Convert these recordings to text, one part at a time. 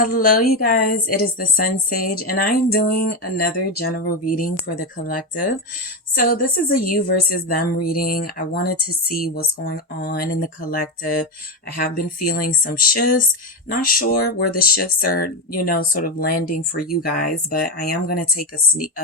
Hello, you guys. It is the SunSage, and I am doing another general reading for the collective. So this is a you versus them reading. I wanted to see what's going on in the collective. I have been feeling some shifts. Not sure where the shifts are, sort of landing for you guys, but I am going to take a sneak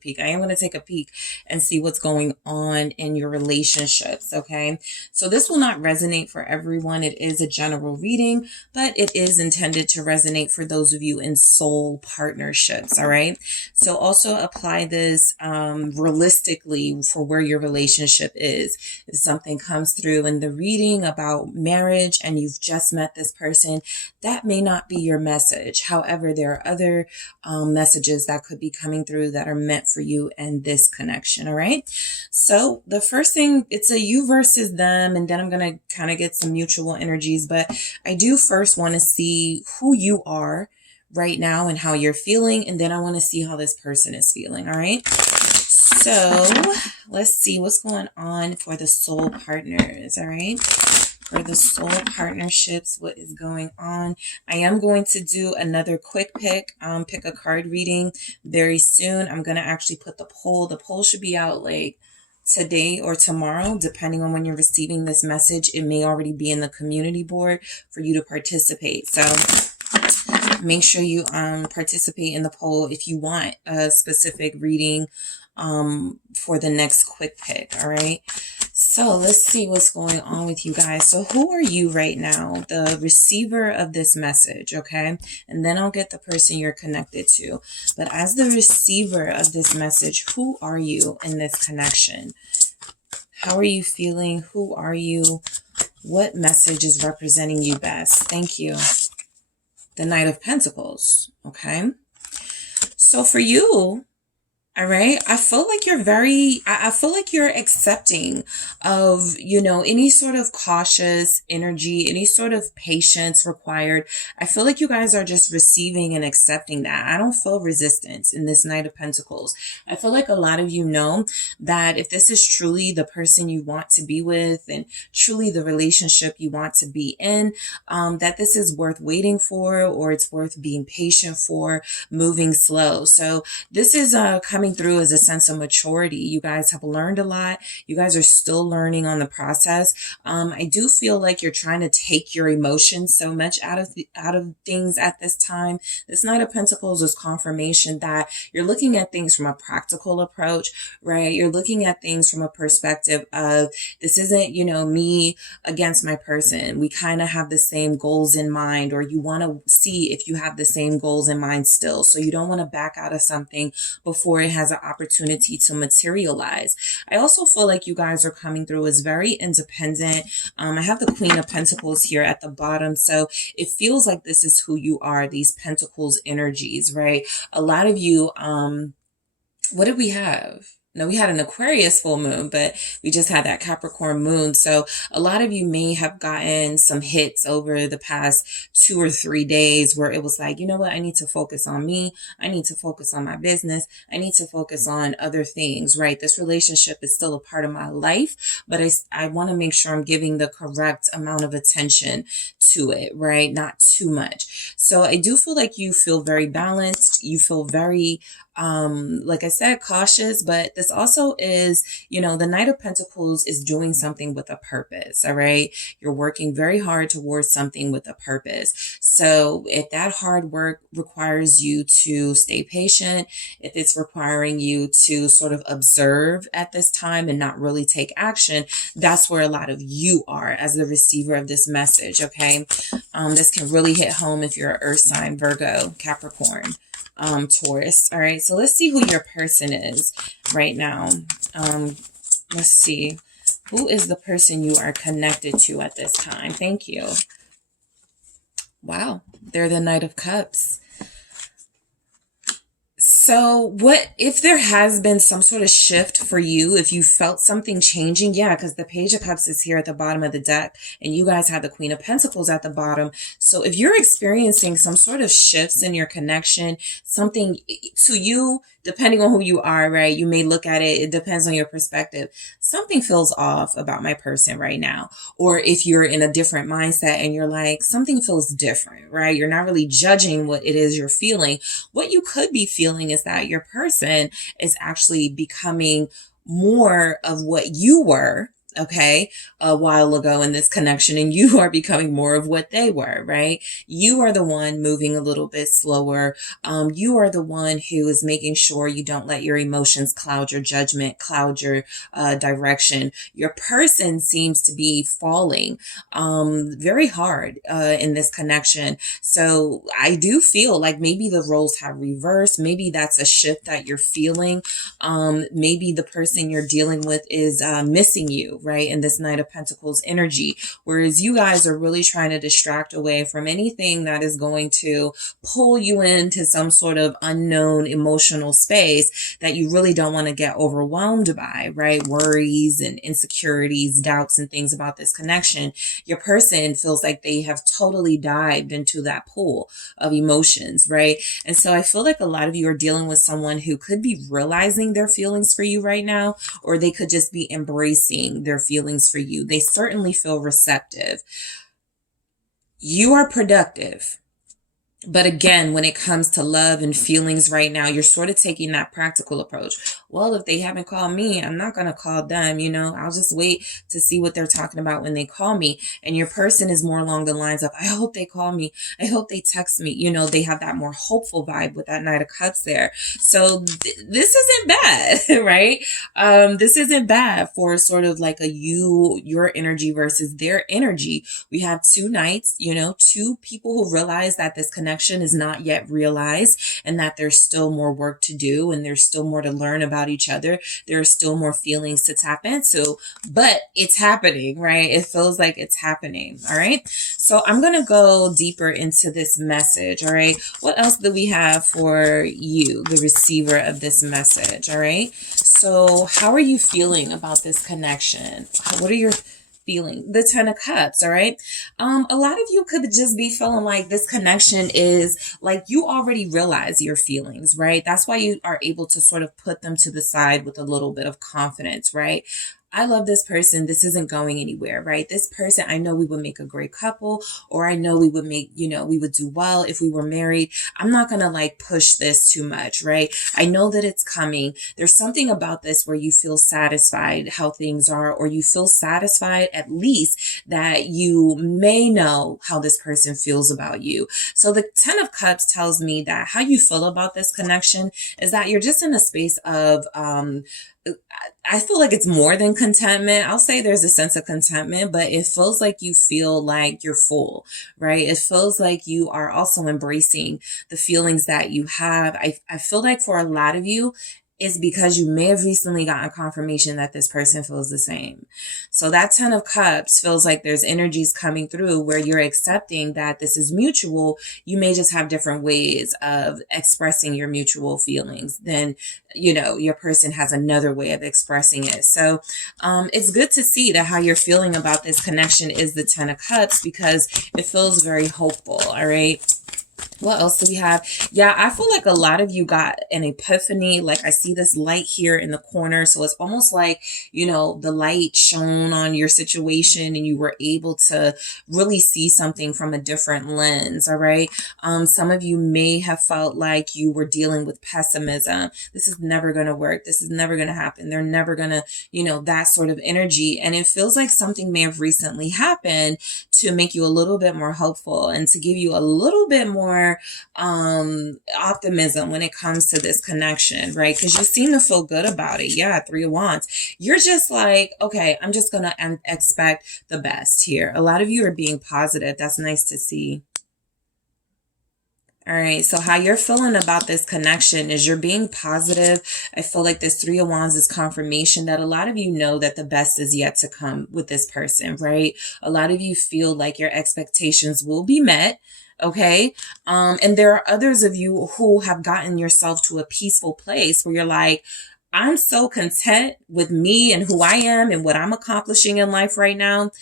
peek. I am going to take a peek and see what's going on in your relationships. Okay. So this will not resonate for everyone. It is a general reading, but it is intended to resonate for those of you in soul partnerships. All right. So also apply this realistically for where your relationship is. If something comes through in the reading about marriage and you've just met this person, that may not be your message. However, there are other messages that could be coming through that are meant for you and this connection. All right. So the first thing, it's a you versus them, and then I'm going to kind of get some mutual energies, but I do first want to see who you are right now and how you're feeling, and then I want to see how this person is feeling. All right. So let's see what's going on for the soul partners. All right. For the soul partnerships, what is going on? I am going to do another quick pick a card reading very soon. I'm going to actually put the poll. The poll should be out like today or tomorrow, depending on when you're receiving this message. It may already be in the community board for you to participate. So make sure you participate in the poll if you want a specific reading for the next quick pick. All right. So let's see what's going on with you guys. So who are you right now? The receiver of this message. Okay. And then I'll get the person you're connected to. But as the receiver of this message, who are you in this connection? How are you feeling? Who are you? What message is representing you best? Thank you. The Knight of Pentacles. Okay. So for you, all right, I feel like you're I feel like you're accepting of, any sort of cautious energy, any sort of patience required. I feel like you guys are just receiving and accepting that. I don't feel resistance in this Knight of Pentacles. I feel like a lot of you know that if this is truly the person you want to be with and truly the relationship you want to be in, that this is worth waiting for, or it's worth being patient for, moving slow. So this is coming through as a sense of maturity. You guys have learned a lot. You guys are still learning on the process. I do feel like you're trying to take your emotions so much out of things at this time. This Knight of Pentacles is confirmation that you're looking at things from a practical approach, right? You're looking at things from a perspective of this isn't, me against my person. We kind of have the same goals in mind, or you want to see if you have the same goals in mind still. So you don't want to back out of something before it has an opportunity to materialize. I also feel like you guys are coming through as very independent. I have the Queen of Pentacles here at the bottom. So it feels like this is who you are, these Pentacles energies, right? A lot of you, what did we have? No, we had an Aquarius full moon, but we just had that Capricorn moon. So a lot of you may have gotten some hits over the past 2 or 3 days where it was like, you know what? I need to focus on me. I need to focus on my business. I need to focus on other things, right? This relationship is still a part of my life, but I want to make sure I'm giving the correct amount of attention to it, right? Not too much. So I do feel like you feel very balanced. You feel very, like I said, cautious, but this also is, the Knight of Pentacles is doing something with a purpose. All right. You're working very hard towards something with a purpose. So if that hard work requires you to stay patient, if it's requiring you to sort of observe at this time and not really take action, that's where a lot of you are as the receiver of this message. Okay. This can really hit home if you're an earth sign, Virgo, Capricorn, Taurus. All right. So let's see who your person is right now. Let's see. Who is the person you are connected to at this time? Thank you. Wow. They're the Knight of Cups. So what if there has been some sort of shift for you, if you felt something changing? Yeah, because the Page of Cups is here at the bottom of the deck and you guys have the Queen of Pentacles at the bottom. So if you're experiencing some sort of shifts in your connection, something to you, depending on who you are, right? You may look at it, it depends on your perspective. Something feels off about my person right now. Or if you're in a different mindset and you're like, something feels different, right? You're not really judging what it is you're feeling. What you could be feeling is that your person is actually becoming more of what you were, okay, a while ago in this connection, and you are becoming more of what they were, right? You are the one moving a little bit slower. You are the one who is making sure you don't let your emotions cloud your judgment, cloud your direction. Your person seems to be falling very hard in this connection. So I do feel like maybe the roles have reversed. Maybe that's a shift that you're feeling. Maybe the person you're dealing with is missing you, right? In this Knight of Pentacles energy, whereas you guys are really trying to distract away from anything that is going to pull you into some sort of unknown emotional space that you really don't want to get overwhelmed by, right? Worries and insecurities, doubts and things about this connection. Your person feels like they have totally dived into that pool of emotions, right? And so I feel like a lot of you are dealing with someone who could be realizing their feelings for you right now, or they could just be embracing their feelings for you. They certainly feel receptive. You are productive. But again, when it comes to love and feelings right now, you're sort of taking that practical approach. Well, if they haven't called me, I'm not going to call them. I'll just wait to see what they're talking about when they call me. And your person is more along the lines of, I hope they call me. I hope they text me. They have that more hopeful vibe with that Knight of Cups there. So this isn't bad, right? This isn't bad for sort of like your energy versus their energy. We have two knights, two people who realize that this connection is not yet realized and that there's still more work to do and there's still more to learn about each other. There are still more feelings to tap into, but it's happening, right? It feels like it's happening. All right. So I'm going to go deeper into this message. All right. What else do we have for you, the receiver of this message? All right. So how are you feeling about this connection? What are your feeling? The Ten of Cups, all right? A lot of you could just be feeling like this connection is like you already realize your feelings, right? That's why you are able to sort of put them to the side with a little bit of confidence, right? I love this person. This isn't going anywhere, right? This person, I know we would make a great couple, or I know we would make, we would do well if we were married. I'm not going to like push this too much, right? I know that it's coming. There's something about this where you feel satisfied how things are, or you feel satisfied at least that you may know how this person feels about you. So the Ten of Cups tells me that how you feel about this connection is that you're just in a space of, I feel like it's more than contentment. I'll say there's a sense of contentment, but it feels like you feel like you're full, right? It feels like you are also embracing the feelings that you have. I feel like for a lot of you, it's because you may have recently gotten confirmation that this person feels the same. So that Ten of Cups feels like there's energies coming through where you're accepting that this is mutual. You may just have different ways of expressing your mutual feelings than, your person has another way of expressing it. So it's good to see that how you're feeling about this connection is the Ten of Cups because it feels very hopeful. All right. What else do we have? Yeah, I feel like a lot of you got an epiphany. Like I see this light here in the corner. So it's almost like, the light shone on your situation and you were able to really see something from a different lens. All right. Some of you may have felt like you were dealing with pessimism. This is never going to work. This is never going to happen. They're never going to, that sort of energy. And it feels like something may have recently happened to make you a little bit more hopeful and to give you a little bit more optimism when it comes to this connection, right? Because you seem to feel good about it. Yeah, Three of Wands. You're just like, okay, I'm just going to expect the best here. A lot of you are being positive. That's nice to see. All right, so how you're feeling about this connection is you're being positive. I feel like this Three of Wands is confirmation that a lot of you know that the best is yet to come with this person, right? A lot of you feel like your expectations will be met. Okay. And there are others of you who have gotten yourself to a peaceful place where you're like, I'm so content with me and who I am and what I'm accomplishing in life right now.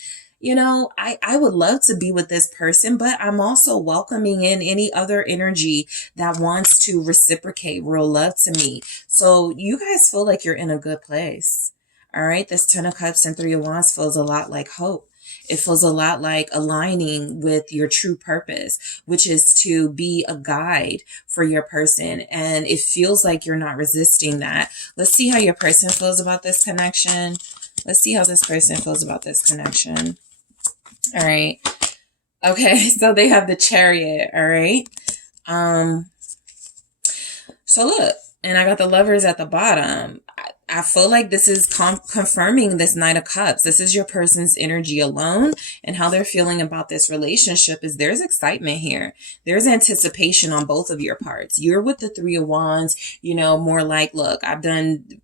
You know, I would love to be with this person, but I'm also welcoming in any other energy that wants to reciprocate real love to me. So you guys feel like you're in a good place. All right. This Ten of Cups and Three of Wands feels a lot like hope. It feels a lot like aligning with your true purpose, which is to be a guide for your person. And it feels like you're not resisting that. Let's see how your person feels about this connection. Let's see how this person feels about this connection. All right. Okay. So they have the Chariot. All right. So look, and I got the Lovers at the bottom. I feel like this is confirming this Knight of Cups. This is your person's energy alone, and how they're feeling about this relationship is there's excitement here. There's anticipation on both of your parts. You're with the Three of Wands, you know, more like, look, I've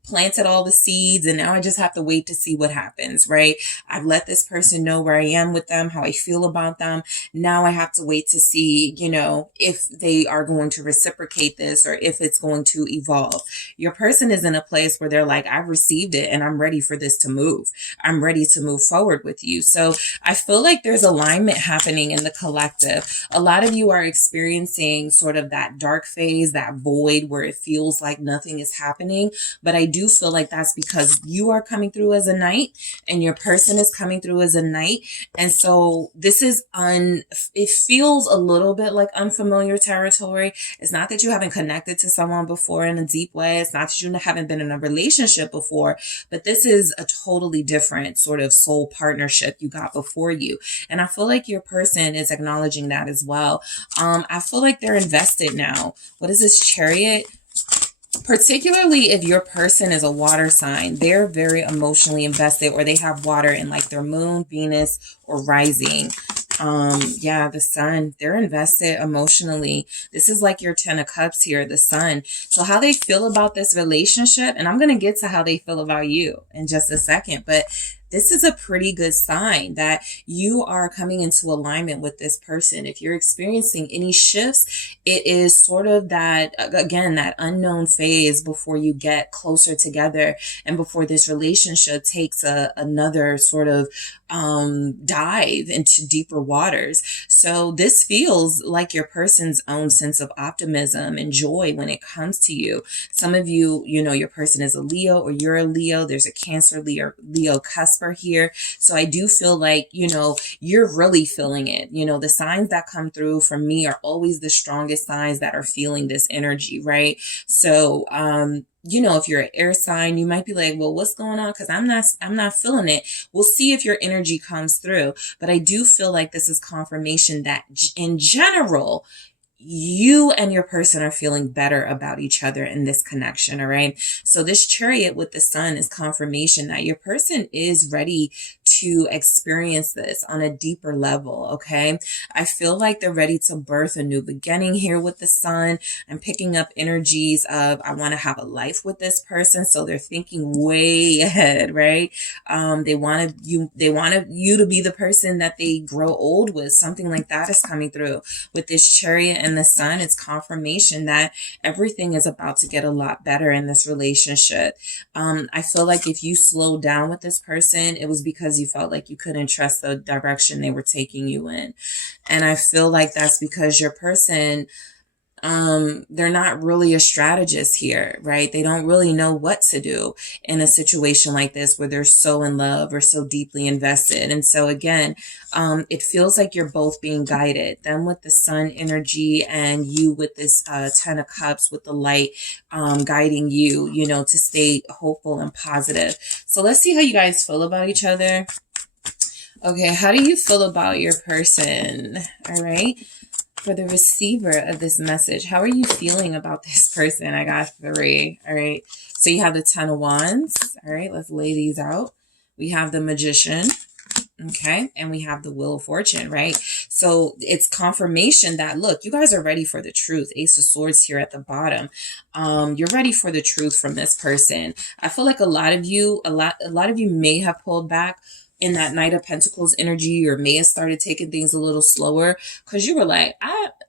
planted all the seeds and now I just have to wait to see what happens, right? I've let this person know where I am with them, how I feel about them. Now I have to wait to see, you know, if they are going to reciprocate this or if it's going to evolve. Your person is in a place where they're like, I've received it and I'm ready for this to move. I'm ready to move forward with you. So I feel like there's alignment happening in the collective. A lot of you are experiencing sort of that dark phase, that void where it feels like nothing is happening. But I do feel like that's because you are coming through as a knight and your person is coming through as a knight. And so this is it feels a little bit like unfamiliar territory. It's not that you haven't connected to someone before in a deep way. It's not that you haven't been in a relationship before, but this is a totally different sort of soul partnership you got before you. And I feel like your person is acknowledging that as well. I feel like they're invested now. What is this Chariot? Particularly if your person is a water sign, they're very emotionally invested, or they have water in like their moon, Venus, or rising. Yeah, the Sun, they're invested emotionally. This is like your Ten of Cups here, the Sun. So how they feel about this relationship, and I'm going to get to how they feel about you in just a second, but this is a pretty good sign that you are coming into alignment with this person. If you're experiencing any shifts, it is sort of that, again, that unknown phase before you get closer together and before this relationship takes another sort of dive into deeper waters. So this feels like your person's own sense of optimism and joy when it comes to you. Some of you, you know, your person is a Leo or you're a Leo. There's a Cancer, Leo cusper here. So I do feel like, you know, you're really feeling it. You know, the signs that come through for me are always the strongest signs that are feeling this energy, right? So, you know, if you're an air sign, you might be like, well, what's going on? Because I'm not feeling it. We'll see if your energy comes through. But I do feel like this is confirmation that in general, you and your person are feeling better about each other in this connection. All right. So this Chariot with the Sun is confirmation that your person is ready to experience this on a deeper level. Okay. I feel like they're ready to birth a new beginning here with the Sun. I'm picking up energies of, I want to have a life with this person. So they're thinking way ahead, right? They want you to be the person that they grow old with. Something like that is coming through with this Chariot and the Sun. It's confirmation that everything is about to get a lot better in this relationship. I feel like if you slowed down with this person, it was because you felt like you couldn't trust the direction they were taking you in. And I feel like that's because your person, they're not really a strategist here, right? They don't really know what to do in a situation like this where they're so in love or so deeply invested. And so again, it feels like you're both being guided. Them with the Sun energy and you with this Ten of Cups with the light guiding you, you know, to stay hopeful and positive. So let's see how you guys feel about each other. Okay, how do you feel about your person? All right. For the receiver of this message, how are you feeling about this person? I got 3. All right. So you have the Ten of Wands. All right. Let's lay these out. We have the Magician. Okay. And we have the Wheel of Fortune, right? So it's confirmation that, look, you guys are ready for the truth. Ace of Swords here at the bottom. You're ready for the truth from this person. I feel like a lot of you may have pulled back in that Knight of Pentacles energy, or may have started taking things a little slower because you were like,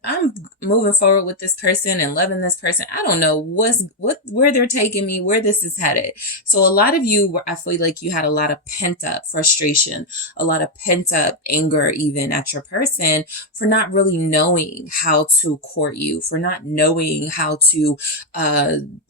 I'm moving forward with this person and loving this person. I don't know where they're taking me, where this is headed. So a lot of you, I feel like you had a lot of pent up frustration, a lot of pent up anger even at your person for not really knowing how to court you, for not knowing how to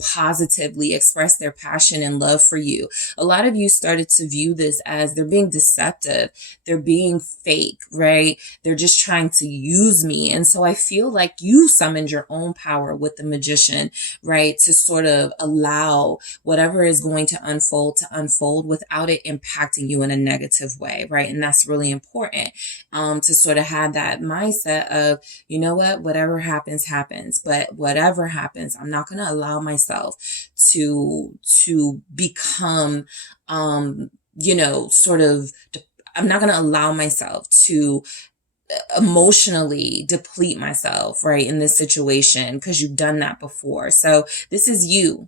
positively express their passion and love for you. A lot of you started to view this as they're being deceptive, they're being fake, right? They're just trying to use me. And so I feel like you summoned your own power with the Magician, right? To sort of allow whatever is going to unfold without it impacting you in a negative way, right? And that's really important, to sort of have that mindset of, you know what, whatever happens, happens. But whatever happens, I'm not going to allow myself to become, I'm not going to allow myself to emotionally deplete myself, right, in this situation, because you've done that before. So this is you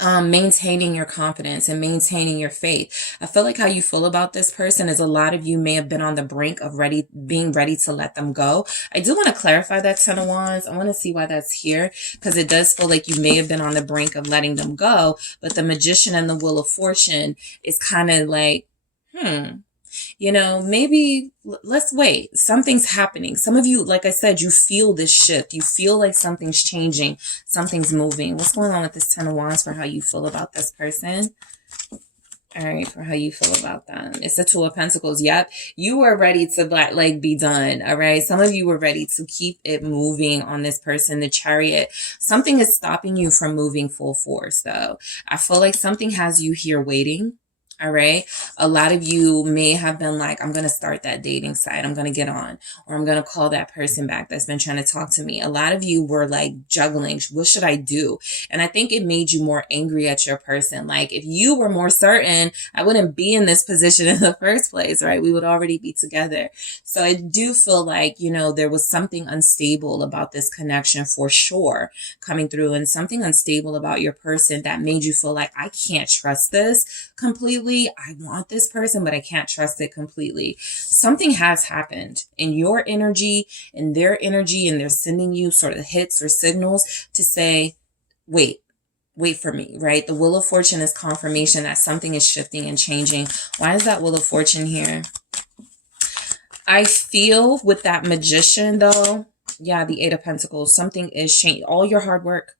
maintaining your confidence and maintaining your faith. I feel like how you feel about this person is a lot of you may have been on the brink of being ready to let them go. I do want to clarify that Ten of Wands. I want to see why that's here, because it does feel like you may have been on the brink of letting them go, but the Magician and the Wheel of Fortune is kind of like, maybe let's wait. Something's happening. Some of you, like I said, you feel this shift. You feel like something's changing. Something's moving. What's going on with this Ten of Wands for how you feel about this person? All right, for how you feel about them. It's the Two of Pentacles. Yep. You were ready to be done. All right. Some of you were ready to keep it moving on this person. The Chariot. Something is stopping you from moving full force, though. I feel like something has you here waiting. All right. A lot of you may have been like, I'm going to start that dating site. I'm going to get on, or I'm going to call that person back that's been trying to talk to me. A lot of you were like juggling. What should I do? And I think it made you more angry at your person. Like, if you were more certain, I wouldn't be in this position in the first place, right? We would already be together. So I do feel like, there was something unstable about this connection for sure coming through, and something unstable about your person that made you feel like, I can't trust this completely. I want this person, but I can't trust it completely. Something has happened in your energy, in their energy, and they're sending you sort of hits or signals to say, wait for me, right? The Wheel of Fortune is confirmation that something is shifting and changing. Why is that Wheel of Fortune here? I feel with that Magician, though, yeah, the Eight of Pentacles, something is changing. All your hard work,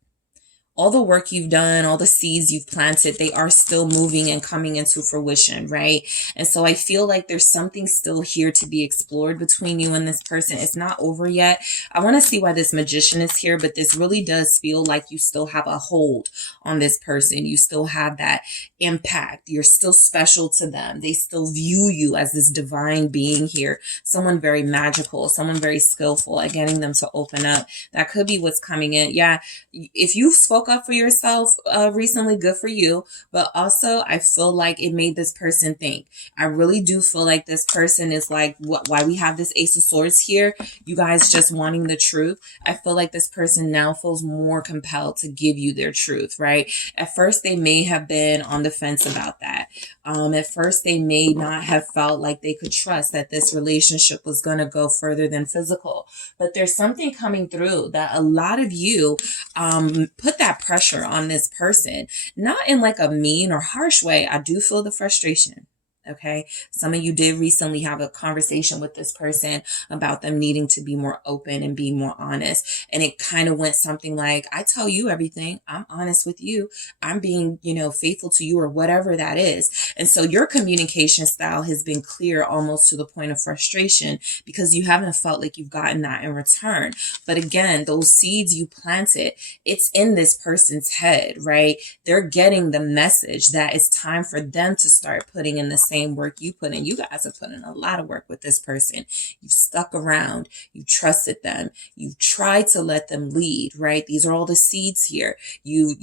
all the work you've done, all the seeds you've planted, they are still moving and coming into fruition, right? And so I feel like there's something still here to be explored between you and this person. It's not over yet. I want to see why this Magician is here, but this really does feel like you still have a hold on this person. You still have that impact. You're still special to them. They still view you as this divine being here, someone very magical, someone very skillful at getting them to open up. That could be what's coming in. Yeah, if you spoke up for yourself recently, good for you. But also, I feel like it made this person think. I really do feel like this person is like, why we have this Ace of Swords here, you guys just wanting the truth. I feel like this person now feels more compelled to give you their truth, right? At first, they may have been on the fence about that. At first, they may not have felt like they could trust that this relationship was going to go further than physical. But there's something coming through that a lot of you put that pressure on this person, not in like a mean or harsh way. I do feel the frustration. Okay. Some of you did recently have a conversation with this person about them needing to be more open and be more honest. And it kind of went something like, I tell you everything. I'm honest with you. I'm being, faithful to you, or whatever that is. And so your communication style has been clear almost to the point of frustration, because you haven't felt like you've gotten that in return. But again, those seeds you planted, it's in this person's head, right? They're getting the message that it's time for them to start putting in the same work you put in. You guys have put in a lot of work with this person. You've stuck around. You've trusted them. You've tried to let them lead, right? These are all the seeds here. You're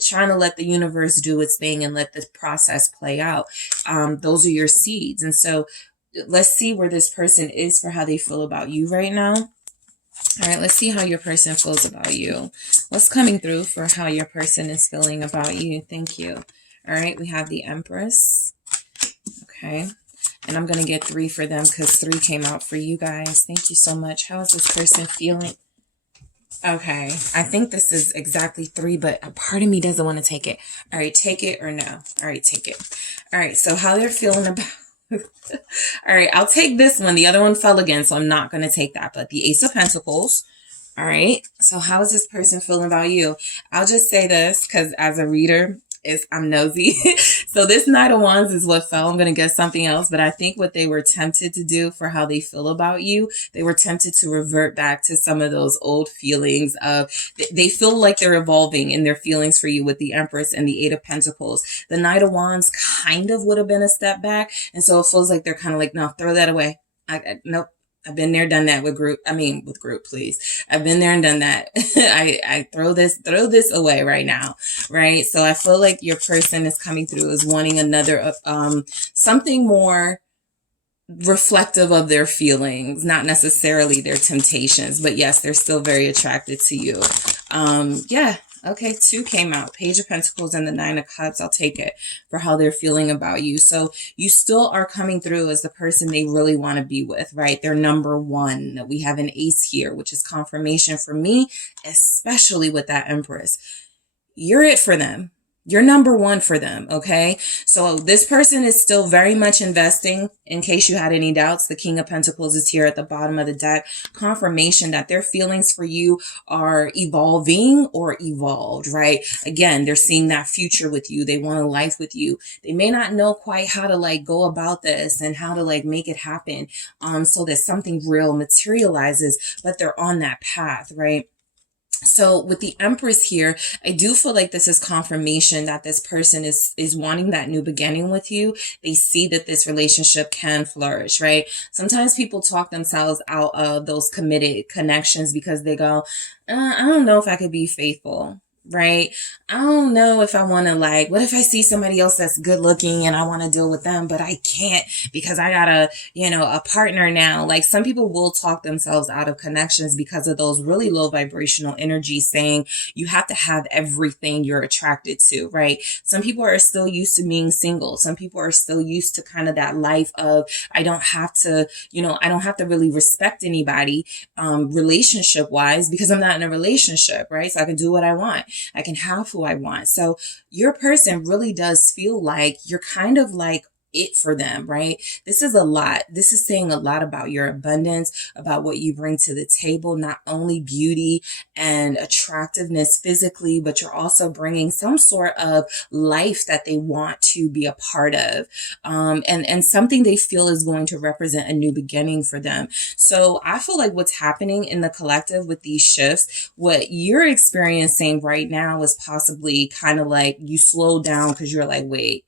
trying to let the universe do its thing and let this process play out. Those are your seeds. And so let's see where this person is for how they feel about you right now. All right, let's see how your person feels about you. What's coming through for how your person is feeling about you? Thank you. All right, we have the Empress. Okay. And I'm going to get 3 for them because 3 came out for you guys. Thank you so much. How is this person feeling? Okay. I think this is exactly 3, but a part of me doesn't want to take it. All right, take it or no? All right, take it. All right, so how they're feeling about... All right, I'll take this one. The other one fell again, so I'm not going to take that. But the Ace of Pentacles. All right, so how is this person feeling about you? I'll just say this because as a reader, I'm nosy. So this Knight of Wands is what fell. I'm going to guess something else, but I think what they were tempted to do for how they feel about you, they were tempted to revert back to some of those old feelings of, they feel like they're evolving in their feelings for you with the Empress and the Eight of Pentacles. The Knight of Wands kind of would have been a step back. And so it feels like they're kind of like, no, throw that away. Nope. I've been there, done that with group. With group, please. I've been there and done that. I throw this away right now. Right. So I feel like your person is coming through as wanting another, something more reflective of their feelings, not necessarily their temptations, but yes, they're still very attracted to you. Yeah. Okay, 2 came out. Page of Pentacles and the 9 of Cups. I'll take it for how they're feeling about you. So you still are coming through as the person they really want to be with, right? They're number 1. We have an ace here, which is confirmation for me, especially with that Empress. You're it for them. You're number 1 for them, okay? So this person is still very much investing. In case you had any doubts, the King of Pentacles is here at the bottom of the deck. Confirmation that their feelings for you are evolving or evolved, right? Again, they're seeing that future with you. They want a life with you. They may not know quite how to like go about this and how to like make it happen so that something real materializes, but they're on that path, right? So with the Empress here, I do feel like this is confirmation that this person is wanting that new beginning with you. They see that this relationship can flourish, right? Sometimes people talk themselves out of those committed connections because they go, I don't know if I could be faithful. Right? I don't know if I want to like, what if I see somebody else that's good looking and I want to deal with them, but I can't because I got a partner now. Like some people will talk themselves out of connections because of those really low vibrational energies saying you have to have everything you're attracted to, right? Some people are still used to being single. Some people are still used to kind of that life of, I don't have to really respect anybody, relationship wise because I'm not in a relationship, right? So I can do what I want. I can have who I want. So your person really does feel like you're kind of like it for them, right? This is a lot. This is saying a lot about your abundance, about what you bring to the table, not only beauty and attractiveness physically, but you're also bringing some sort of life that they want to be a part of, and something they feel is going to represent a new beginning for them. So I feel like what's happening in the collective with these shifts, what you're experiencing right now is possibly kind of like you slow down because you're like, wait,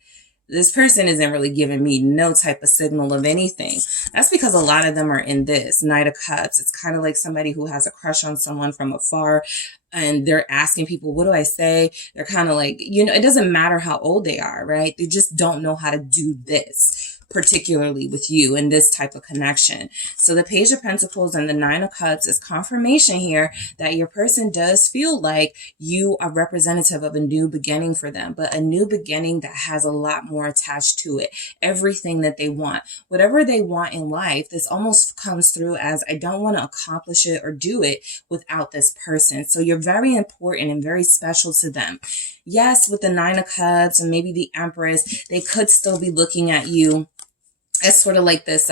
this person isn't really giving me no type of signal of anything. That's because a lot of them are in this Knight of Cups. It's kind of like somebody who has a crush on someone from afar and they're asking people, what do I say? They're kind of like, it doesn't matter how old they are, right? They just don't know how to do this, particularly with you in this type of connection. So the Page of Pentacles and the 9 of Cups is confirmation here that your person does feel like you are representative of a new beginning for them, but a new beginning that has a lot more attached to it. Everything that they want, whatever they want in life, this almost comes through as, I don't want to accomplish it or do it without this person. So you're very important and very special to them. Yes, with the 9 of Cups and maybe the Empress, they could still be looking at you as sort of like this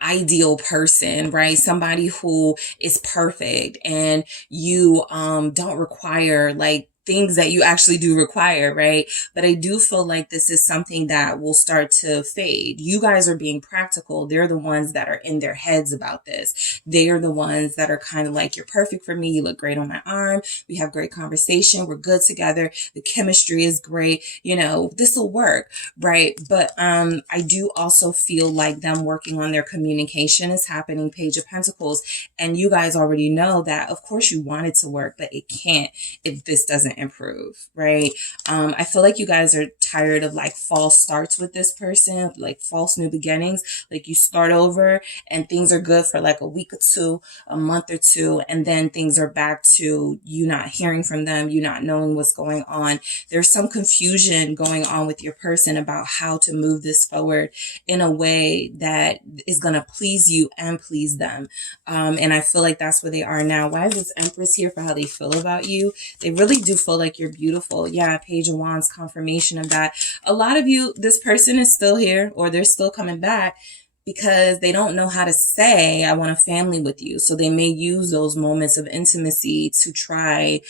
ideal person, right? Somebody who is perfect and you don't require like things that you actually do require, right? But I do feel like this is something that will start to fade. You guys are being practical. They're the ones that are in their heads about this. They are the ones that are kind of like, you're perfect for me. You look great on my arm. We have great conversation. We're good together. The chemistry is great. This will work, right? But I do also feel like them working on their communication is happening, Page of Pentacles. And you guys already know that, of course, you want it to work, but it can't if this doesn't doesn't improve, right? I feel like you guys are tired of like false starts with this person, like false new beginnings. Like you start over and things are good for like a week or two, a month or two, and then things are back to you not hearing from them, you not knowing what's going on. There's some confusion going on with your person about how to move this forward in a way that is going to please you and please them. And I feel like that's where they are now. Why is this Empress here for how they feel about you? They really do feel like you're beautiful. Yeah, Page of Wands, confirmation of that. A lot of you, this person is still here or they're still coming back because they don't know how to say, I want a family with you. So they may use those moments of intimacy to try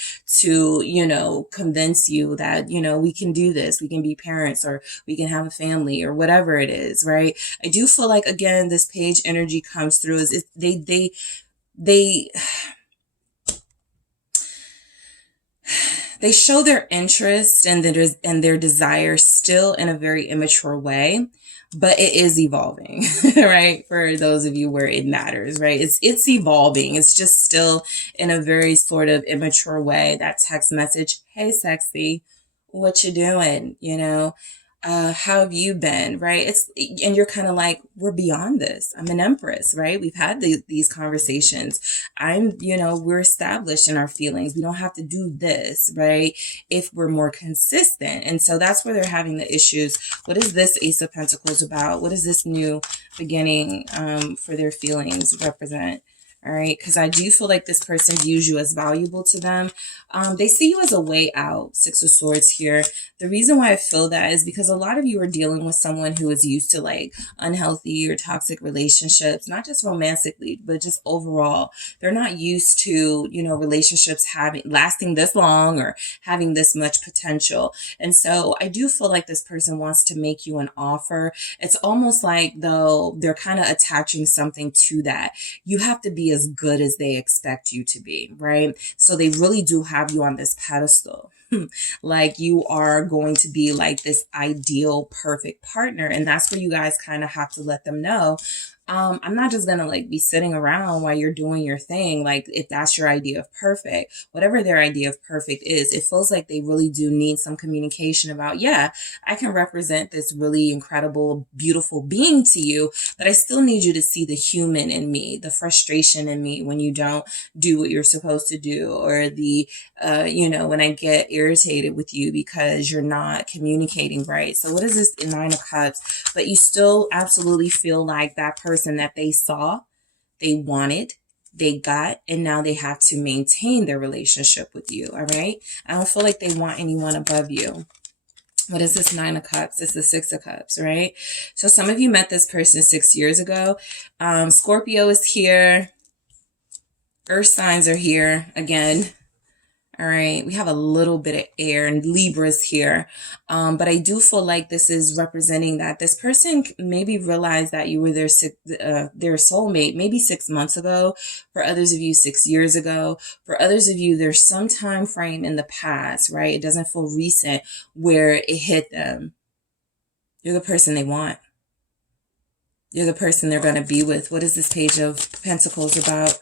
to, you know, convince you that, you know, we can do this, we can be parents, or we can have a family, or whatever it is, right? I do feel like, again, this page energy comes through is they show their interest and their desire still in a very immature way, but it is evolving, right? For those of you where it matters, right? It's evolving. It's just still in a very sort of immature way. That text message, hey, sexy, what you doing? You know, how have you been, right? And you're kind of like, we're beyond this. I'm an Empress, right? We've had these conversations. We're established in our feelings. We don't have to do this, right? If we're more consistent. And so that's where they're having the issues. What is this Ace of Pentacles about? What is this new beginning for their feelings represent? All right, because I do feel like this person views you as valuable to them. They see you as a way out. Six of Swords here. The reason why I feel that is because a lot of you are dealing with someone who is used to like unhealthy or toxic relationships, not just romantically, but just overall. They're not used to, you know, relationships lasting this long or having this much potential. And so I do feel like this person wants to make you an offer. It's almost like though they're kind of attaching something to that. You have to be as good as they expect you to be, right? So they really do have you on this pedestal. Like you are going to be like this ideal, perfect partner. And that's where you guys kind of have to let them know, I'm not just going to like be sitting around while you're doing your thing. Like if that's your idea of perfect, whatever their idea of perfect is, it feels like they really do need some communication about, yeah, I can represent this really incredible, beautiful being to you, but I still need you to see the human in me, the frustration in me when you don't do what you're supposed to do, or when I get irritated with you because you're not communicating right. So what is this Nine of Cups? But you still absolutely feel like that person that they saw, they wanted, they got, and now they have to maintain their relationship with you. All right. I don't feel like they want anyone above you. What is this Nine of Cups? It's the Six of Cups, right? So some of you met this person 6 years ago. Scorpio is here. Earth signs are here again. All right, we have a little bit of air and Libras here. But I do feel like this is representing that this person maybe realized that you were their soulmate maybe 6 months ago. For others of you, 6 years ago. For others of you, there's some time frame in the past, right? It doesn't feel recent where it hit them. You're the person they want. You're the person they're going to be with. What is this Page of Pentacles about?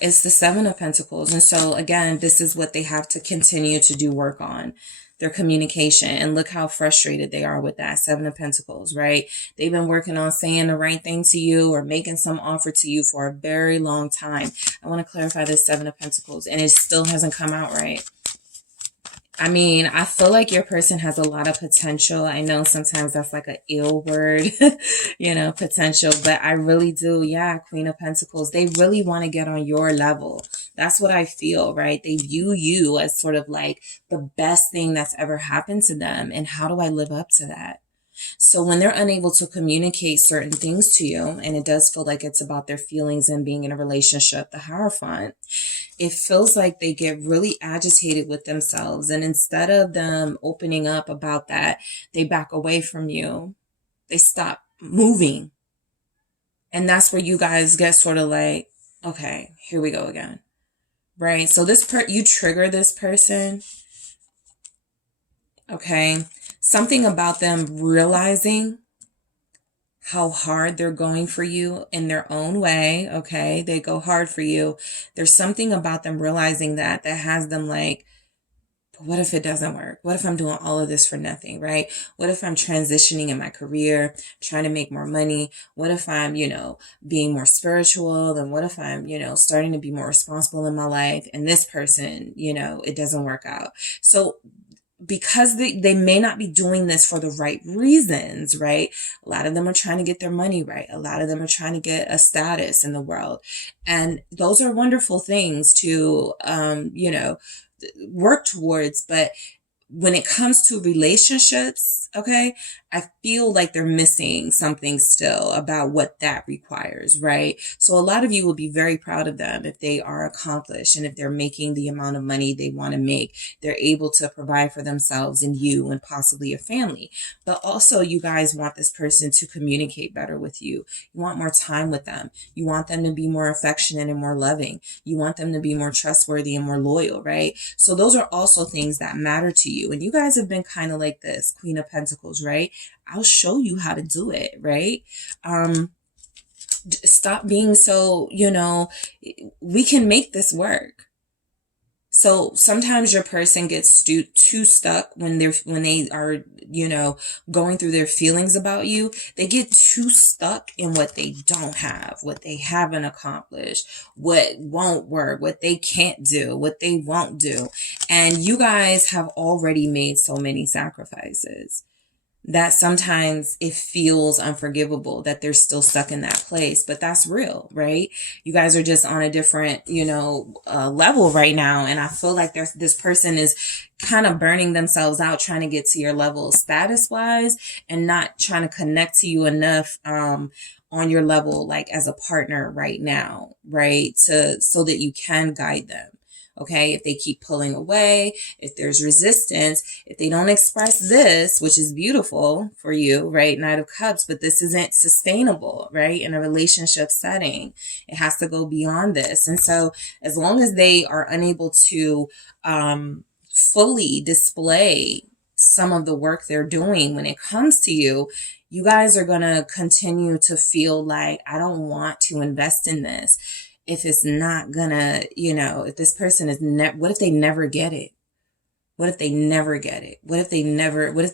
It's the Seven of Pentacles. And so again, this is what they have to continue to do work on, their communication. And look how frustrated they are with that Seven of Pentacles, right? They've been working on saying the right thing to you or making some offer to you for a very long time. I want to clarify this Seven of Pentacles, and it still hasn't come out right. I mean, I feel like your person has a lot of potential. I know sometimes that's like an ill word, potential, but I really do. Yeah, Queen of Pentacles. They really want to get on your level. That's what I feel, right? They view you as sort of like the best thing that's ever happened to them. And how do I live up to that? So when they're unable to communicate certain things to you, and it does feel like it's about their feelings and being in a relationship, the Hierophant, it feels like they get really agitated with themselves. And instead of them opening up about that, they back away from you. They stop moving. And that's where you guys get sort of like, okay, here we go again. Right? So you trigger this person. Okay. Something about them realizing how hard they're going for you in their own way. Okay. They go hard for you. There's something about them realizing that has them like, what if it doesn't work? What if I'm doing all of this for nothing, right? What if I'm transitioning in my career, trying to make more money? What if I'm, being more spiritual? And what if I'm, starting to be more responsible in my life? And this person, it doesn't work out. So because they may not be doing this for the right reasons, right? A lot of them are trying to get their money right. A lot of them are trying to get a status in the world. And those are wonderful things to, work towards. But when it comes to relationships, okay, I feel like they're missing something still about what that requires, right? So a lot of you will be very proud of them if they are accomplished and if they're making the amount of money they want to make. They're able to provide for themselves and you and possibly a family. But also you guys want this person to communicate better with you. You want more time with them. You want them to be more affectionate and more loving. You want them to be more trustworthy and more loyal, right? So those are also things that matter to you. And you guys have been kind of like this, Queen of Pentacles, right? I'll show you how to do it, right? Stop being so, we can make this work. So sometimes your person gets too stuck when they are, going through their feelings about you. They get too stuck in what they don't have, what they haven't accomplished, what won't work, what they can't do, what they won't do. And you guys have already made so many sacrifices that sometimes it feels unforgivable that they're still stuck in that place, but that's real, right? You guys are just on a different, level right now. And I feel like this person is kind of burning themselves out, trying to get to your level status wise and not trying to connect to you enough, on your level, like as a partner right now, right? So that you can guide them. Okay, if they keep pulling away, if there's resistance, if they don't express this, which is beautiful for you, right? Knight of Cups, but this isn't sustainable, right? In a relationship setting, it has to go beyond this. And so as long as they are unable to fully display some of the work they're doing when it comes to you, you guys are going to continue to feel like, I don't want to invest in this. If it's not gonna, if this person is what if they never get it? What if they never get it? What if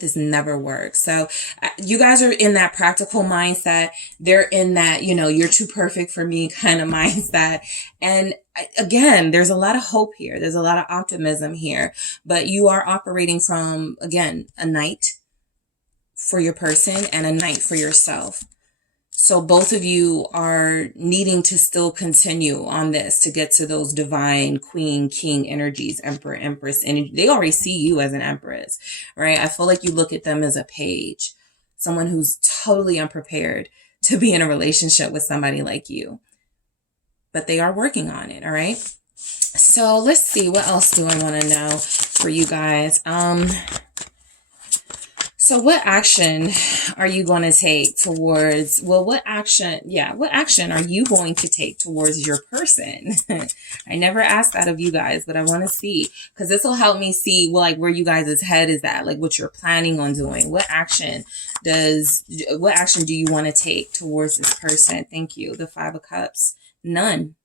this never works? So you guys are in that practical mindset. They're in that, you're too perfect for me kind of mindset. And again, there's a lot of hope here. There's a lot of optimism here, but you are operating from, again, a Knight for your person and a Knight for yourself. So both of you are needing to still continue on this to get to those divine queen, king energies, emperor, empress energy. They already see you as an empress, right? I feel like you look at them as a page, someone who's totally unprepared to be in a relationship with somebody like you. But they are working on it, all right? So let's see, what else do I want to know for you guys? So what action are you going to take towards, what action are you going to take towards your person? I never asked that of you guys, but I want to see, because this will help me see, where you guys' head is at, like what you're planning on doing. What action do you want to take towards this person? Thank you. The Five of Cups. None.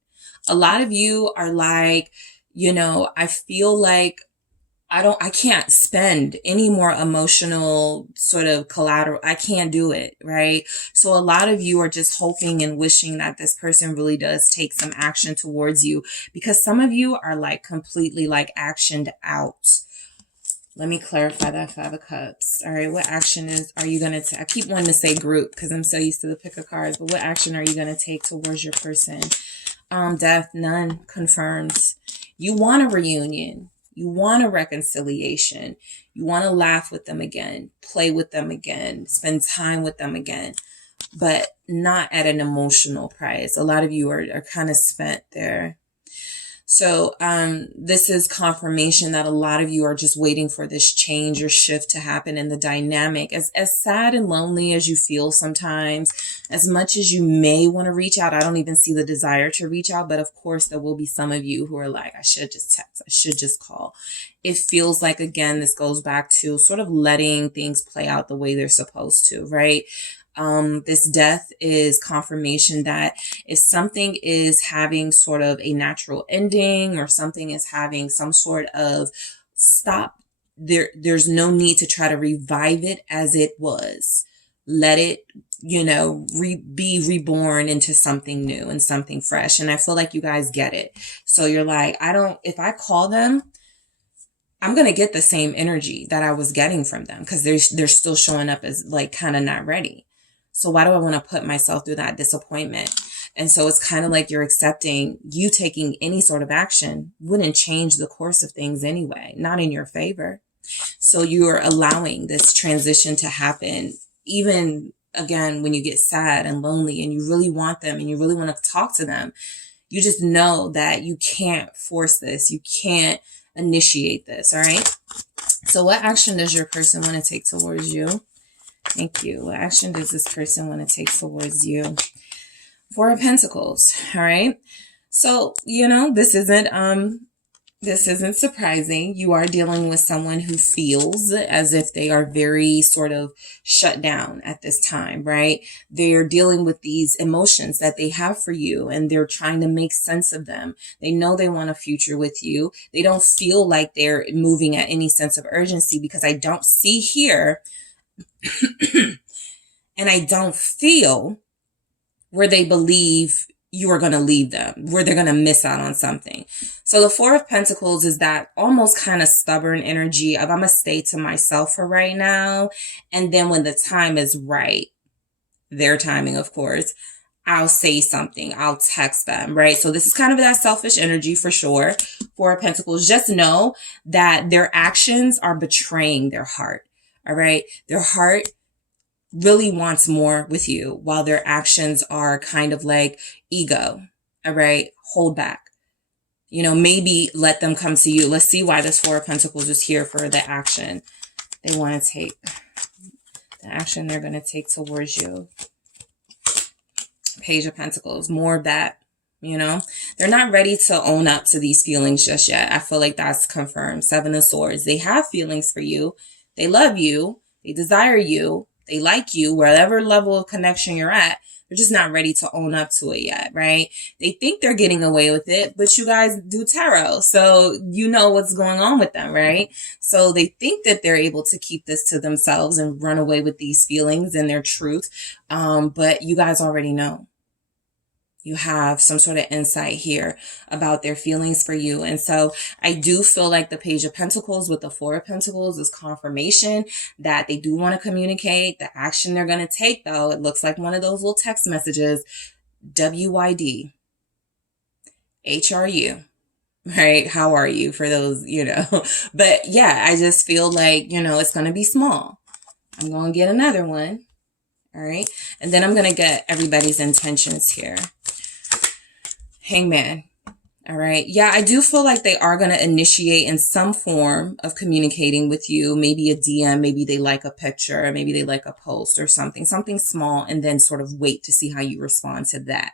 A lot of you are like, I feel like I can't spend any more emotional sort of collateral. I can't do it, right? So a lot of you are just hoping and wishing that this person really does take some action towards you, because some of you are like completely like actioned out. Let me clarify that Five of Cups. All right, what action are you going to take? I keep wanting to say group because I'm so used to the pick of cards, but what action are you going to take towards your person? Death, none, confirmed. You want a reunion. You want a reconciliation. You want to laugh with them again, play with them again, spend time with them again, but not at an emotional price. A lot of you are kind of spent there. So this is confirmation that a lot of you are just waiting for this change or shift to happen in the dynamic. As sad and lonely as you feel sometimes, as much as you may want to reach out, I don't even see the desire to reach out. But of course, there will be some of you who are like, I should just text, I should just call. It feels like, again, this goes back to sort of letting things play out the way they're supposed to, right? This death is confirmation that if something is having sort of a natural ending or something is having some sort of stop. There's no need to try to revive it as it was. Let it, be reborn into something new and something fresh. And I feel like you guys get it. So you're like, if I call them, I'm going to get the same energy that I was getting from them because they're still showing up as like kind of not ready. So why do I want to put myself through that disappointment? And so it's kind of like you're accepting you taking any sort of action wouldn't change the course of things anyway, not in your favor. So you're allowing this transition to happen, even again, when you get sad and lonely and you really want them and you really want to talk to them. You just know that you can't force this. You can't initiate this. All right. So what action does your person want to take towards you? Thank you. What action does this person want to take towards you? Four of Pentacles. All right. So, this isn't surprising. You are dealing with someone who feels as if they are very sort of shut down at this time, right? They're dealing with these emotions that they have for you and they're trying to make sense of them. They know they want a future with you. They don't feel like they're moving at any sense of urgency because I don't see here and I don't feel where they believe you are going to leave them, where they're going to miss out on something. So the Four of Pentacles is that almost kind of stubborn energy of I'm going to stay to myself for right now. And then when the time is right, their timing, of course, I'll say something. I'll text them, right? So this is kind of that selfish energy for sure. Four of Pentacles, just know that their actions are betraying their heart. All right. Their heart really wants more with you while their actions are kind of like ego. All right. Hold back. Maybe let them come to you. Let's see why this Four of Pentacles is here for the action they want to take. The action they're going to take towards you. Page of Pentacles. More of that. They're not ready to own up to these feelings just yet. I feel like that's confirmed. Seven of Swords. They have feelings for you. They love you. They desire you. They like you, whatever level of connection you're at. They're just not ready to own up to it yet, right? They think they're getting away with it, but you guys do tarot. So you know what's going on with them, right? So they think that they're able to keep this to themselves and run away with these feelings and their truth. But you guys already know. You have some sort of insight here about their feelings for you. And so I do feel like the Page of Pentacles with the Four of Pentacles is confirmation that they do want to communicate. The action they're going to take, though, it looks like one of those little text messages, WYD, HRU, right? How are you for those, But yeah, I just feel like, it's going to be small. I'm going to get another one. All right. And then I'm going to get everybody's intentions here. Hangman. All right. Yeah, I do feel like they are going to initiate in some form of communicating with you. Maybe a DM, maybe they like a picture, maybe they like a post or something small, and then sort of wait to see how you respond to that.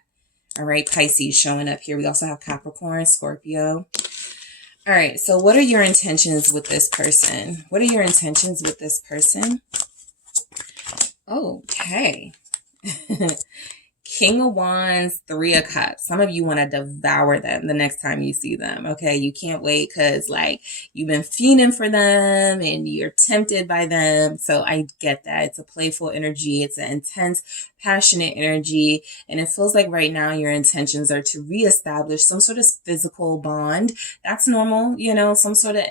All right. Pisces showing up here. We also have Capricorn, Scorpio. All right. So what are your intentions with this person? What are your intentions with this person? Okay. King of Wands, Three of Cups. Some of you want to devour them the next time you see them. Okay. You can't wait because you've been fiending for them and you're tempted by them. So I get that. It's a playful energy. It's an intense, passionate energy. And it feels like right now your intentions are to reestablish some sort of physical bond. That's normal, some sort of,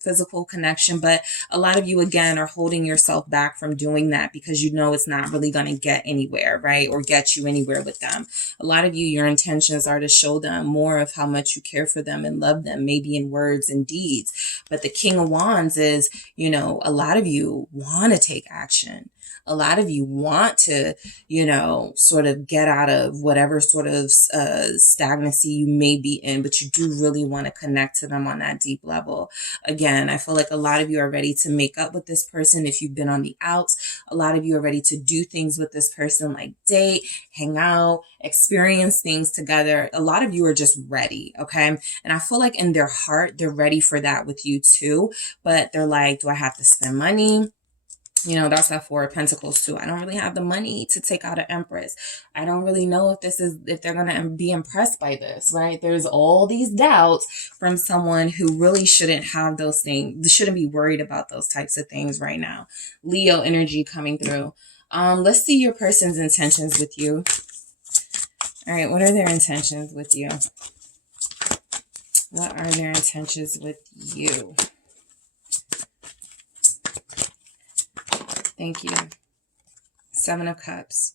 physical connection. But a lot of you, again, are holding yourself back from doing that because it's not really going to get anywhere, right? Or get you anywhere with them. A lot of you, your intentions are to show them more of how much you care for them and love them, maybe in words and deeds. But the King of Wands is, a lot of you want to take action. A lot of you want to, sort of get out of whatever sort of stagnancy you may be in, but you do really want to connect to them on that deep level. Again, I feel like a lot of you are ready to make up with this person if you've been on the outs. A lot of you are ready to do things with this person, like date, hang out, experience things together. A lot of you are just ready, okay? And I feel like in their heart, they're ready for that with you too. But they're like, do I have to spend money? You know, that's that Four of Pentacles too. I don't really have the money to take out an Empress. I don't really know if they're going to be impressed by this, right? There's all these doubts from someone who really shouldn't have those things, shouldn't be worried about those types of things right now. Leo energy coming through. Let's see your person's intentions with you. All right, what are their intentions with you? What are their intentions with you? Thank you. Seven of Cups.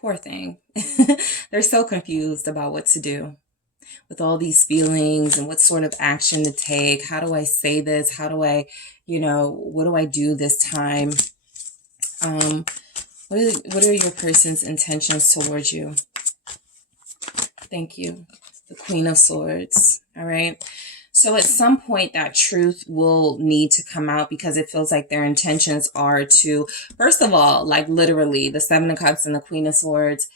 Poor thing. They're so confused about what to do with all these feelings and what sort of action to take. How do I say this? How do I, what do I do this time? What are your person's intentions towards you? Thank you. The Queen of Swords. All right. So at some point that truth will need to come out because it feels like their intentions are to, first of all, like literally the Seven of Cups and the Queen of Swords.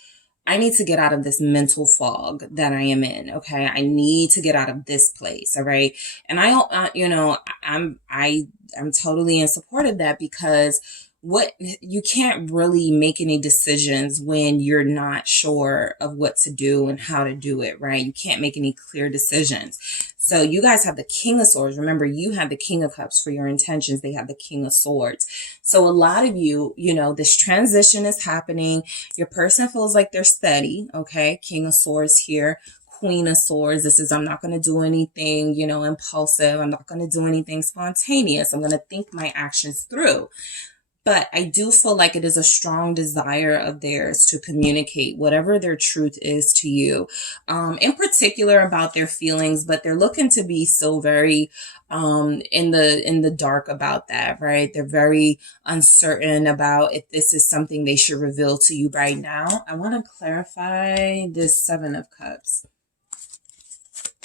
I need to get out of this mental fog that I am in. Okay. I need to get out of this place. All right. And I'm totally in support of that because you can't really make any decisions when you're not sure of what to do and how to do it, right? You can't make any clear decisions. So you guys have the King of Swords. Remember, you have the King of Cups for your intentions. They have the King of Swords. So a lot of you, this transition is happening. Your person feels like they're steady. Okay. King of Swords here. Queen of Swords. This is, I'm not going to do anything, impulsive. I'm not going to do anything spontaneous. I'm going to think my actions through. But I do feel like it is a strong desire of theirs to communicate whatever their truth is to you, in particular about their feelings, but they're looking to be so very in the dark about that, right? They're very uncertain about if this is something they should reveal to you right now. I want to clarify this Seven of Cups.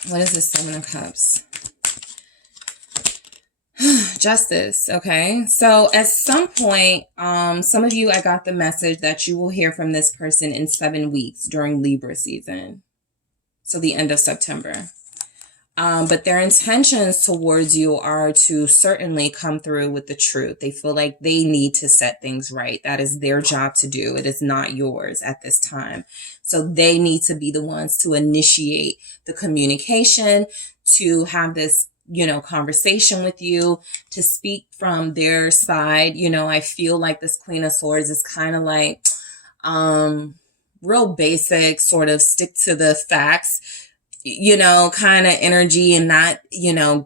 What is the Seven of Cups? Justice. Okay. So at some point, some of you, I got the message that you will hear from this person in 7 weeks during Libra season. So the end of September. But their intentions towards you are to certainly come through with the truth. They feel like they need to set things right. That is their job to do. It is not yours at this time. So they need to be the ones to initiate the communication, to have this conversation with you, to speak from their side. I feel like this Queen of Swords is kind of like, real basic, sort of stick to the facts, kind of energy and not,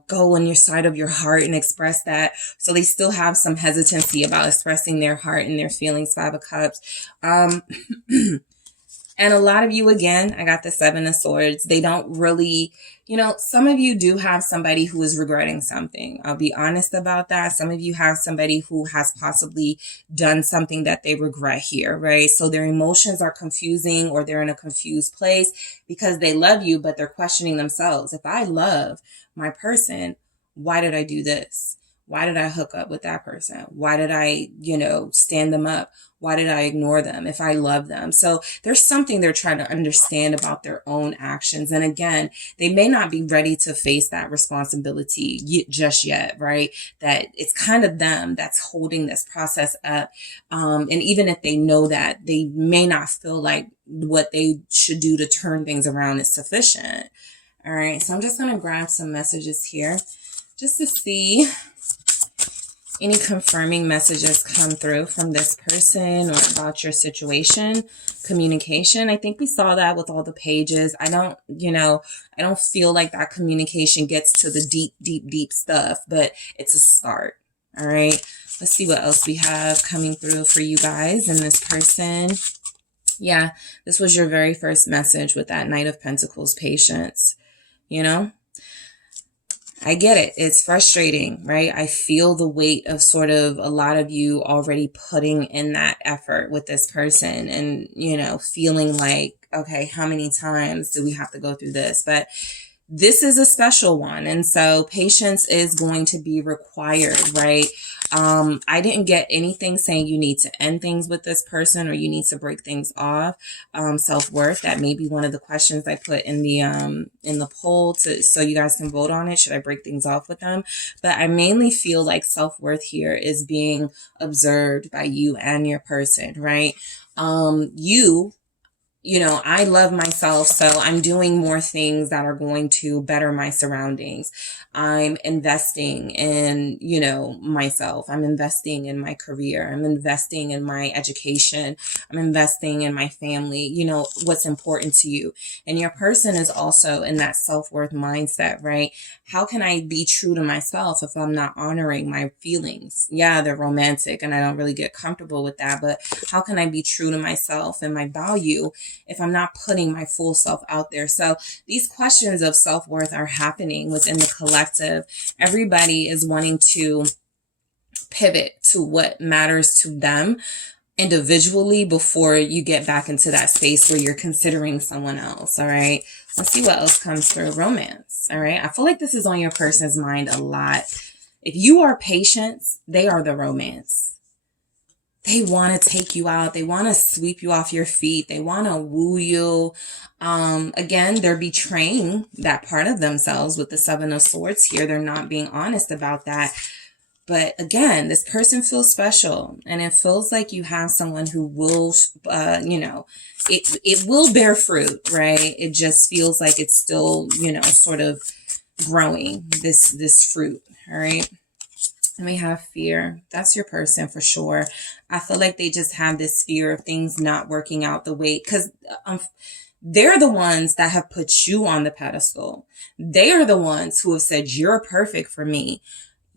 go on your side of your heart and express that. So they still have some hesitancy about expressing their heart and their feelings. Five of Cups. And a lot of you, again, I got the Seven of Swords. They don't really, some of you do have somebody who is regretting something. I'll be honest about that. Some of you have somebody who has possibly done something that they regret here, right? So their emotions are confusing, or they're in a confused place because they love you, but they're questioning themselves. If I love my person, why did I do this? Why did I hook up with that person? Why did I, stand them up? Why did I ignore them if I love them? So there's something they're trying to understand about their own actions. And again, they may not be ready to face that responsibility just yet, right? That it's kind of them that's holding this process up. And even if they know that, they may not feel like what they should do to turn things around is sufficient. All right. So I'm just going to grab some messages here just to see any confirming messages come through from this person or about your situation. Communication. I think we saw that with all the pages. I don't feel like that communication gets to the deep stuff, but it's a start. All right. Let's see what else we have coming through for you guys and this person. Yeah, this was your very first message with that Knight of Pentacles, patience. I get it. It's frustrating, right? I feel the weight of sort of a lot of you already putting in that effort with this person and, feeling like, okay, how many times do we have to go through this? But this is a special one. And so patience is going to be required, right? I didn't get anything saying you need to end things with this person or you need to break things off. Self-worth, that may be one of the questions I put in the poll so you guys can vote on it. Should I break things off with them? But I mainly feel like self-worth here is being observed by you and your person, right? You know, I love myself, so I'm doing more things that are going to better my surroundings. I'm investing in, you know, myself. I'm investing in my career. I'm investing in my education. I'm investing in my family, you know, what's important to you. And your person is also in that self-worth mindset, right? How can I be true to myself if I'm not honoring my feelings? Yeah, they're romantic and I don't really get comfortable with that, but how can I be true to myself and my value if I'm not putting my full self out there? So these questions of self-worth are happening within the collective. Everybody is wanting to pivot to what matters to them individually before you get back into that space where you're considering someone else. All right. Let's see what else comes through. Romance. All right. I feel like this is on your person's mind a lot. If you are patience, they are the romance. They want to take you out. They want to sweep you off your feet. They want to woo you. Again, they're betraying that part of themselves with the Seven of Swords here. They're not being honest about that. But again, this person feels special and it feels like you have someone who will, you know, it will bear fruit, right? It just feels like it's still, you know, sort of growing this fruit. All right. And we have fear. That's your person for sure. I feel like they just have this fear of things not working out the way, because they're the ones that have put you on the pedestal. They are the ones who have said, you're perfect for me.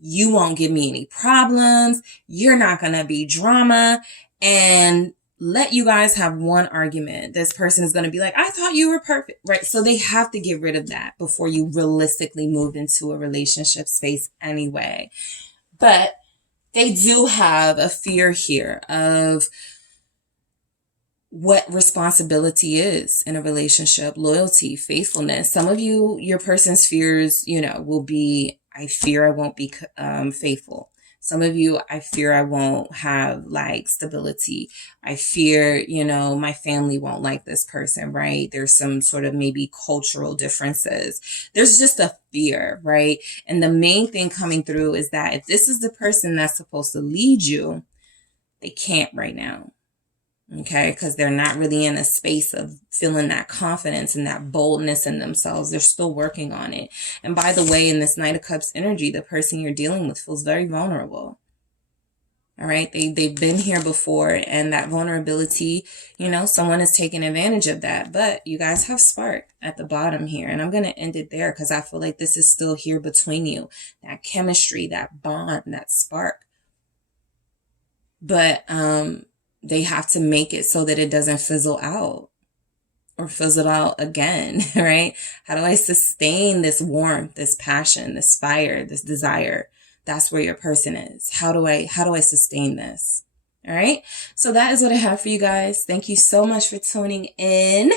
You won't give me any problems. You're not going to be drama. And let you guys have one argument. This person is going to be like, I thought you were perfect, right? So they have to get rid of that before you realistically move into a relationship space anyway. But they do have a fear here of what responsibility is in a relationship, loyalty, faithfulness. Some of you, your person's fears, you know, will be, I fear I won't be faithful. Some of you, I fear I won't have like stability. I fear, you know, my family won't like this person, right? There's some sort of maybe cultural differences. There's just a fear, right? And the main thing coming through is that if this is the person that's supposed to lead you, they can't right now. Okay, because they're not really in a space of feeling that confidence and that boldness in themselves. They're still working on it. And by the way, in this Knight of Cups energy, the person you're dealing with feels very vulnerable. All right, they've been here before, and that vulnerability, you know, someone is taking advantage of that. But you guys have spark at the bottom here, and I'm going to end it there because I feel like this is still here between you. That chemistry, that bond, that spark. But they have to make it so that it doesn't fizzle out or fizzle out again, right? How do I sustain this warmth, this passion, this fire, this desire? That's where your person is. How do I sustain this? All right. So that is what I have for you guys. Thank you so much for tuning in.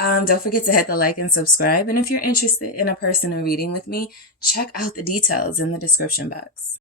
Don't forget to hit the like and subscribe. And if you're interested in a personal reading with me, check out the details in the description box.